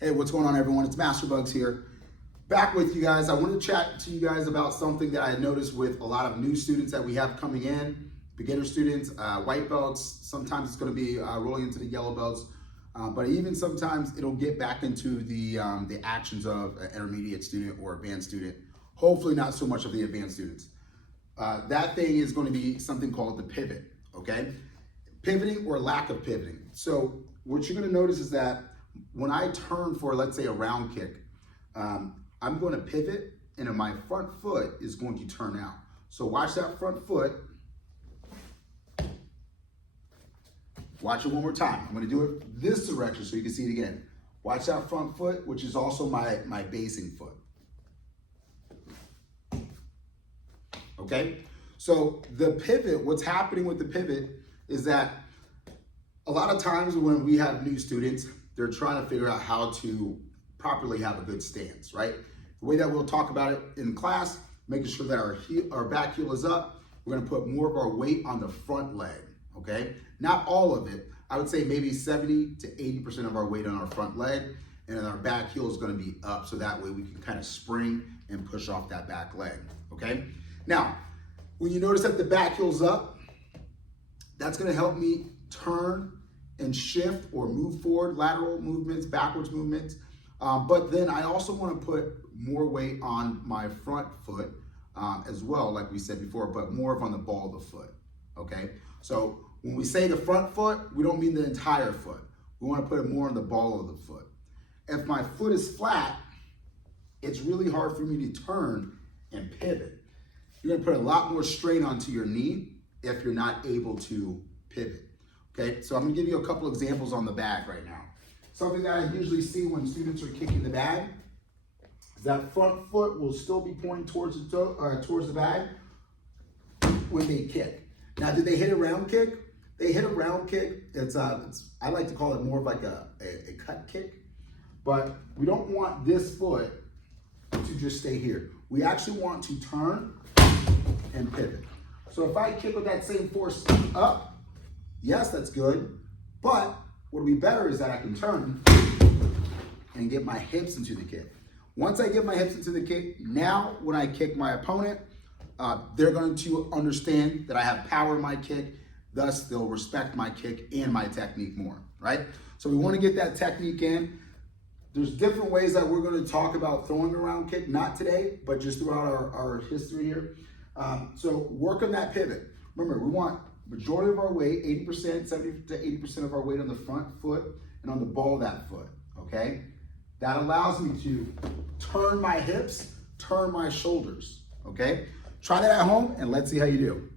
Hey, what's going on, everyone? It's Master Bugs here. Back with you guys. I want to chat to you guys about something that I noticed with a lot of new students that we have coming in, beginner students, white belts. Sometimes it's going to be rolling into the yellow belts, but even sometimes it'll get back into the actions of an intermediate student or advanced student. Hopefully not so much of the advanced students. That thing is going to be something called the pivot, okay? Pivoting or lack of pivoting. So what you're going to notice is that when I turn for, let's say, a round kick, I'm going to pivot and my front foot is going to turn out. So watch that front foot. Watch it one more time. I'm going to do it this direction so you can see it again. Watch that front foot, which is also my basing foot. Okay? So the pivot, what's happening with the pivot is that a lot of times when we have new students, they're trying to figure out how to properly have a good stance, right? The way that we'll talk about it in class, making sure that our back heel is up, we're gonna put more of our weight on the front leg, okay? Not all of it. I would say maybe 70 to 80% of our weight on our front leg, and then our back heel is gonna be up, so that way we can kind of spring and push off that back leg, okay? Now, when you notice that the back heel's up, that's gonna help me turn and shift or move forward, lateral movements, backwards movements. But then I also want to put more weight on my front foot as well, like we said before, but more of on the ball of the foot, okay? So when we say the front foot, we don't mean the entire foot. We want to put it more on the ball of the foot. If my foot is flat, it's really hard for me to turn and pivot. You're going to put a lot more strain onto your knee if you're not able to pivot. Okay, so I'm gonna give you a couple examples on the bag right now. Something that I usually see when students are kicking the bag is that front foot will still be pointing towards the bag when they kick. Now, did they hit a round kick? They hit a round kick. I like to call it more of like a cut kick, but we don't want this foot to just stay here. We actually want to turn and pivot. So if I kick with that same force up, yes, that's good, but what would be better is that I can turn and get my hips into the kick. Once I get my hips into the kick, now when I kick my opponent, they're going to understand that I have power in my kick, thus they'll respect my kick and my technique more, right? So we want to get that technique in. There's different ways that we're going to talk about throwing a round kick, not today, but just throughout our history here. So work on that pivot. Remember, we want majority of our weight, 80%, 70 to 80% of our weight on the front foot and on the ball of that foot, okay? That allows me to turn my hips, turn my shoulders, okay? Try that at home and let's see how you do.